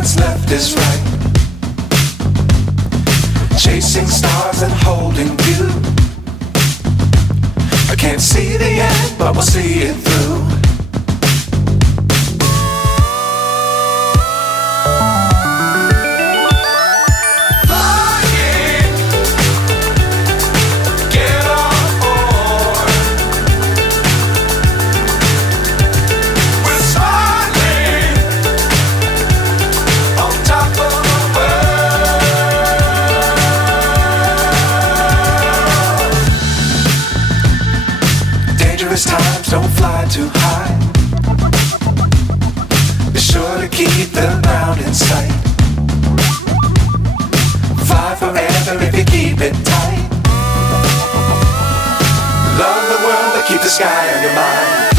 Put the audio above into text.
what's left is right. Chasing stars and holding you. I can't see the end, but we'll see it through. Times don't fly too high. Be sure to keep the ground in sight. Fly forever if you keep it tight. Love the world but keep the sky on your mind.